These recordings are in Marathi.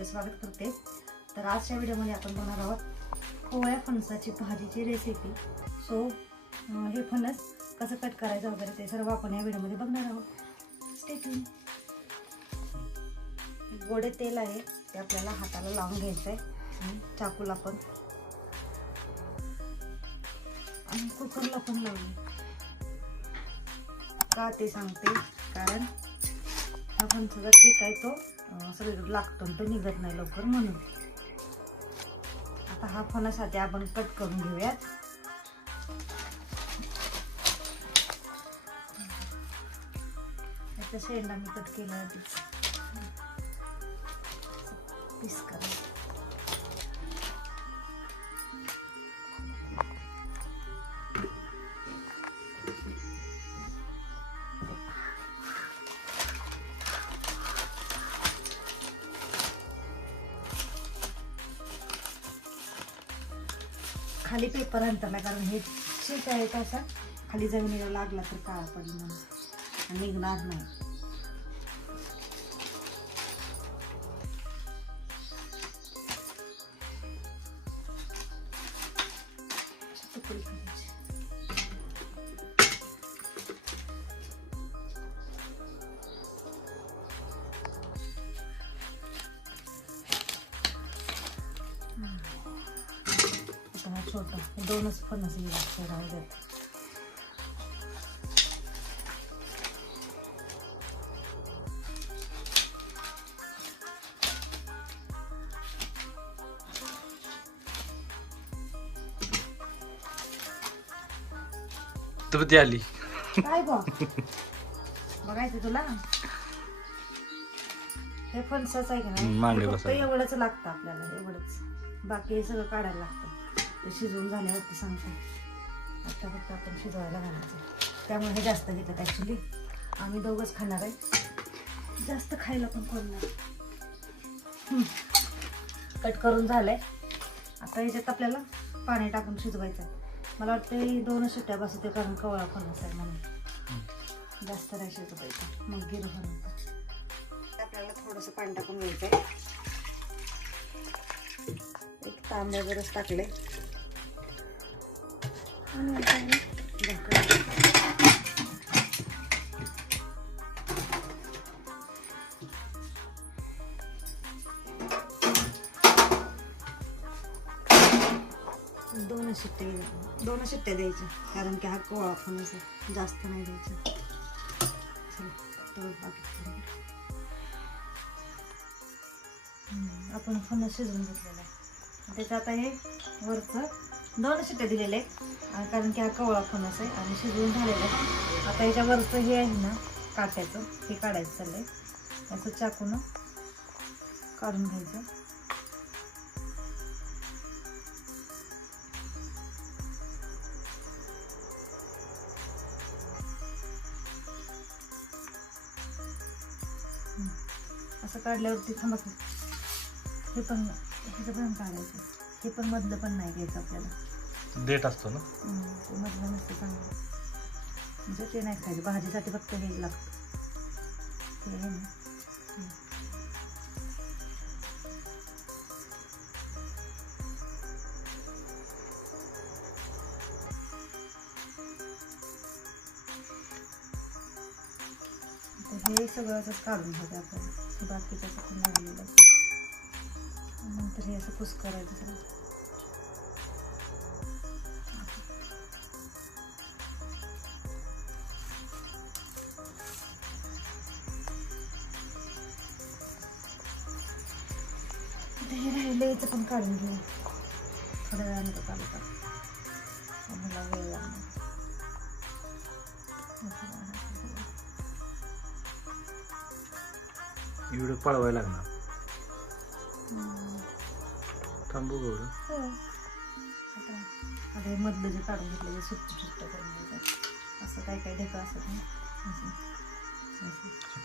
व्हिडिओमध्ये स्वागत करते. तर आजच्या व्हिडिओमध्ये आपण बघणार आहोत कोवळ्या फणसाची भाजीची रेसिपी. सो हे फणस कसं कट करायचं वगैरे ते सर्व आपण या व्हिडिओमध्ये बघणार आहोत. Stay tune. गोडे तेल आहे ते आपल्याला हाताला लावून घ्यायचं आहे आणि चाकूला पण आणि कुकरला पण लावून. का ते सांगते, कारण हा फणसाचा चीक आहे तो सगळीकडे लागतो तो निघत नाही लवकर म्हणून. आता हा फणस आधी आपण कट करून घेऊयात. याचा शेंडा मी कट केला आधी पीस करा. खाली पेपर अंतरला, कारण हे शीट आहे तसा खाली जमिनीला लागला तर काळा पडेल म्हणून निघणार नाही. तुकडी करायची. छोटा दोनच फणस राहू देत. तू ती आली काय बघायचं तुला? हे फणसाच आहे का नाही, फक्त एवढंच लागतं आपल्याला, एवढंच. बाकी हे सगळं काढायला लागतं. ते शिजवून झाल्यावरती सांगते. आता फक्त आपण शिजवायला घालायचं, त्यामुळे हे जास्त घेतात. ॲक्च्युली आम्ही दोघंच खाणार आहे, जास्त खायला पण कोण नाही. कट करून झालंय. आता ह्याच्यात आपल्याला पाणी टाकून शिजवायचं आहे. मला वाटतं 2 शिट्ट्या बस होते, कारण कवळा फणस आहे म्हणून जास्त नाही शिजवायचं, मग गिर फणस. आपल्याला थोडंसं पाणी टाकून घ्यायचं आहे. एक तांब्यावरच टाकले आणि दोन शिट्ट्या द्यायच्या, कारण की हा कोवळा फणस आहे, जास्त नाही द्यायचं. आपण फणस शिजवून घेतलेला आहे. त्याचं आता हे वरचं 2 शिट्ट्या दिलेले आहे, कारण की हा कवळा फणस आहे आणि शिजवून झालेला आहे. आता याच्या वरचं हे आहे ना काट्याचं, हे काढायचं चाललंय. असं चाकून काढून घ्यायचं. असं काढल्यावरती थांबत हे पण ह्याचं पण काढायचं. हे पण मधलं पण नाही घ्यायचं आपल्याला, देठ असतो ना ते मधलं नसतं चांगलं, म्हणजे ते नाही खायचं. भाजीसाठी फक्त हे लागतं ते आहे ना. हे सगळं असंच काढून घ्यायचं आपल्याला. बाकीचं पण लागलेलं असं. नंतर हे असं कुस करायचं सगळं. हे राहिलं पण काढून घेऊ. थोड्या वेळानं तर काढू का, मला वेळ लागणार. एवढं पळवायला लागणार. थांबू बघू. आता हे मधलं जे काढून घेतलं ते सुट्ट करून घ्यायचं. असं काय काय ढेकं असत ना,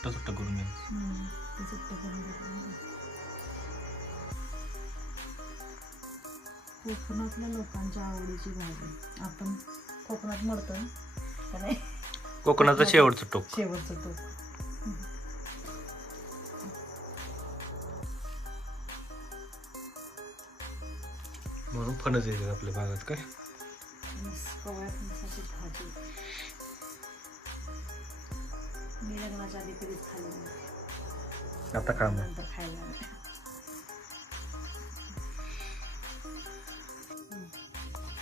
सुट्ट करून घ्यायचं. ते सुट्ट करून घ्यायचं. कोकणातल्या लोकांच्या आवडीची भाजी. आपण कोकणात मरतो ना, का नाही? कोकणाचं शेवटचं टोक. म्हणून फणस येतात आपल्या भागात काय. कवळ्या फणसाची भाजी मी लग्नाच्या आधी कधीच खाल्ली नाही. आता काम नंतर खायला लागले.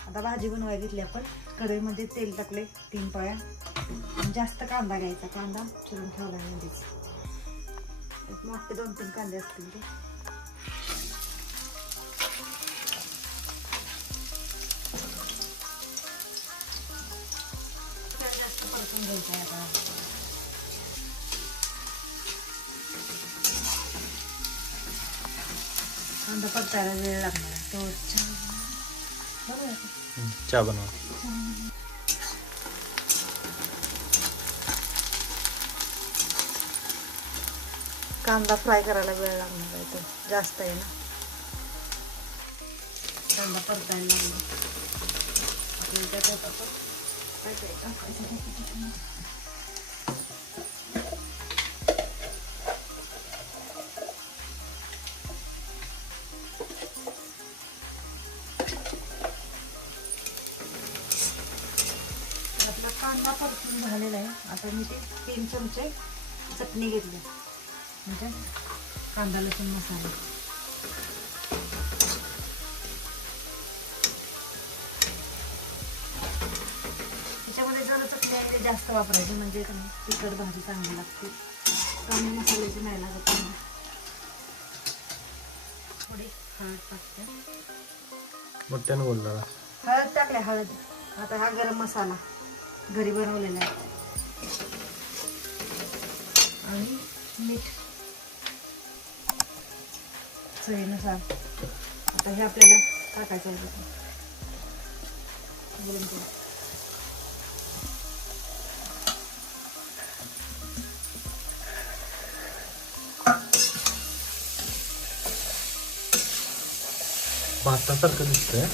आता भाजी बनवायला घेतली आपण. कढईमध्ये तेल टाकले 3 पळ्या. जास्त कांदा घ्यायचा. कांदा चिरून ठेवला मध्येच. एक मोठे 2-3 कांदे असतील ते. जास्त परतून घ्यायचं आता. कांदा परतायला वेळ लागणार. तो बरोबर चहा बनवा. कांदा फ्राय करायला वेळ लागणार आहे. तो जास्त आहे ना. कांदा परतायला लागला आपल्याला त्याच्यात आपण काय करायचं. आपला कांदा परतून झालेला आहे. आता मी ते 3 चमचे चटणी घेतली. म्हणजे कांदा लसूण मसाला. त्याच्यामध्ये जर चटणी आहे ते जास्त वापरायची म्हणजे तिखट भाजी चांगली लागते. कमी मसाल्याची नाही लागत. थोडी हळद टाकते. मोठ्यानं बोलला. हळद टाकल्या. हळद. आता हा गरम मसाला घरी बनवलेला आहे. आणि मीठ चवीनुसार. आता हे आपल्याला टाकायचं आहे. भातासारखं दिसतंय.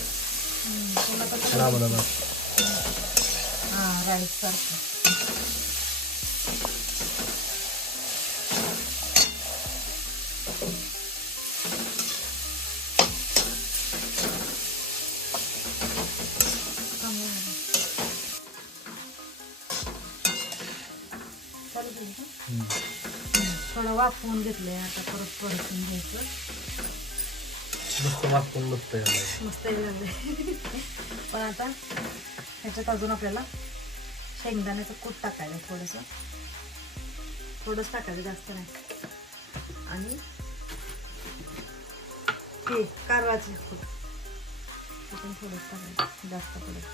हां राईस सारखं. थोडं वाफवून घेतलंय. आता परत परतून घ्यायचं. नुसतं वाफवून बसतंय. मस्त लागले. पण आता ह्याच्यात अजून आपल्याला शेंगदाण्याचं कूट टाकायचं. थोडंच टाकायचं, जास्त नाही. आणि ते कारवाचे कूट आपण थोडंच टाकायचं, जास्त पडत.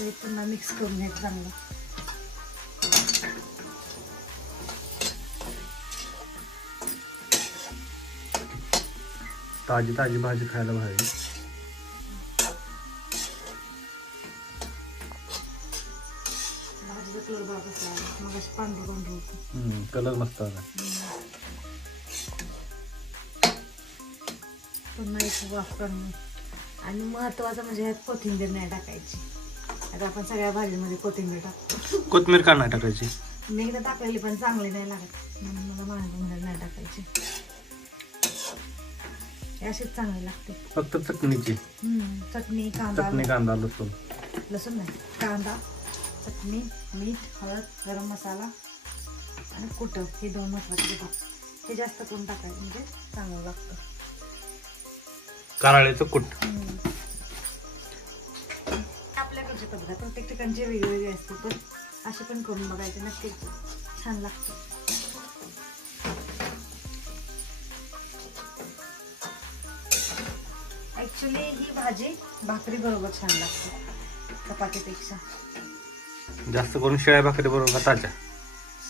हे पुन्हा मिक्स करून घ्यायचं चांगलं. ताजी ताजी भाजी खायला भारी. भाजीचा कलर बघा कसला आहे. मग अशी पांढरं होतं. कलर मस्त आला. पुन्हा एक वाफ करून. आणि महत्वाचं म्हणजे ह्यात कोथिंबीर नाही टाकायची. आता आपण सगळ्या भाजीमध्ये कोथिंबीर टाकतो. कोथिंबीर का नाही टाकायची? मी एकदा टाकलेली पण चांगली नाही लागत म्हणून मला म्हणायला नाही टाकायची. अशीच चांगली लागते. फक्त चटणीची. चटणी कांदा लसूण नाही. कांदा, चटणी, मीठ, हळद, गरम मसाला आणि कुटं. हे 2 महत्वाचे घेतात. हे जास्त करून टाकायचं म्हणजे चांगलं लागतं. कारळ्याचं कूट. आपल्याकडची पद्धत प्रत्येक ठिकाणची वेगवेगळी असते. पण अशी पण करून बघायचे. नक्कीच छान लागतं. ऍक्च्युली ही भाजी भाकरी बरोबर छान लागते चपातीपेक्षा. जास्त करून शिळ्या भाकरी बरोबर का ताज्या?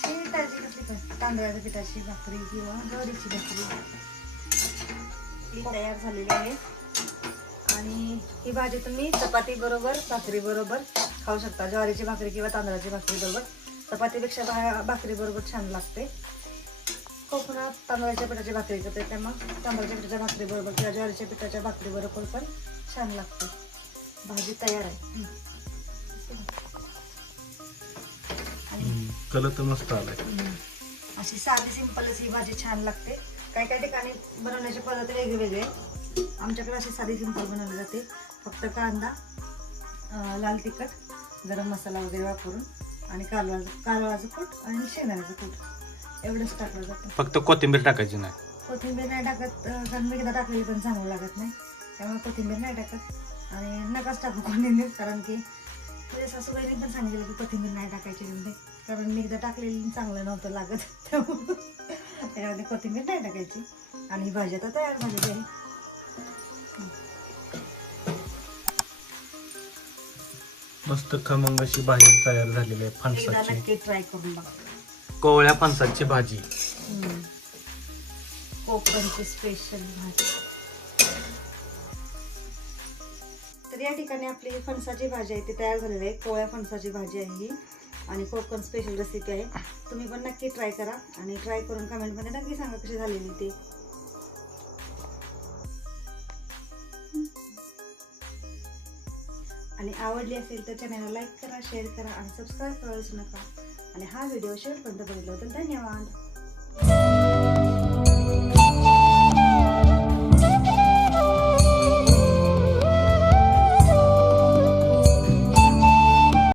शिळी कसली पण तांदळाच्या पिठाची भाकरी किंवा ज्वारीची भाकरी. ही तयार झालेली आहे. आणि ही भाजी तुम्ही चपाती बरोबर भाकरी बरोबर खाऊ शकता. ज्वारीची भाकरी किंवा तांदळाची भाकरी बरोबर. चपातीपेक्षा भाकरी बरोबर छान लागते. कोकणात तांदळाच्या पिठाची भाकरी करते, त्यामुळे तांदळाच्या पिठाच्या भाकरी बरोबर किंवा ज्वारीच्या पिठाच्या भाकरी बरोबर पण छान लागते. भाजी तयार आहे. कलर तर मस्त आलाय. अशी साधी सिंपलच ही भाजी छान लागते. काही काही ठिकाणी बनवण्याची पद्धत वेगळी आहे. आमच्याकडे अशी साधी सिंपल बनवली जाते. फक्त कांदा, लाल तिखट, गरम मसाला वगैरे वापरून आणि कालवाचं कूट आणि शेंगदाण्याचं कूट एवढंच टाकलं जातं. फक्त कोथिंबीर टाकायची नाही. कोथिंबीर नाही टाकत, कारण मी एकदा टाकलेली पण चांगलं लागत नाही, त्यामुळे कोथिंबीर नाही टाकत. आणि नकाच टाकू कोथिंबीर, कारण की तुझ्या सासूबाईंनी पण सांगितलं की कोथिंबीर नाही टाकायची म्हणजे, कारण मी एकदा टाकलेली चांगलं नव्हतं लागत, त्यामुळे कोथिंबीर नाही टाकायची. आणि ही भाजी आता तयार झालेली आहे. मस्त खमंग अशी भाजी तयार झालेली आहे एकदा फणसाची. नक्की ट्राय करून बघा. कोवळ्या फणसाची भाजी. कोकणची स्पेशल भाजी. तर या ठिकाणी आपली फणसाची भाजी आहे ती तयार झालेली आहे. कोवळ्या फणसाची भाजी आहे ही आणि कोकण स्पेशल रेसिपी आहे. तुम्ही पण नक्की ट्राय करा आणि ट्राय करून कमेंटमध्ये नक्की सांगा कशी झालेली ती. आणि आवडली असेल तर चॅनलला लाईक करा, शेअर करा आणि सबस्क्राईब करायला विसरू नका. आणि हा व्हिडिओ शेवटपर्यंत बघितल्याबद्दल धन्यवाद.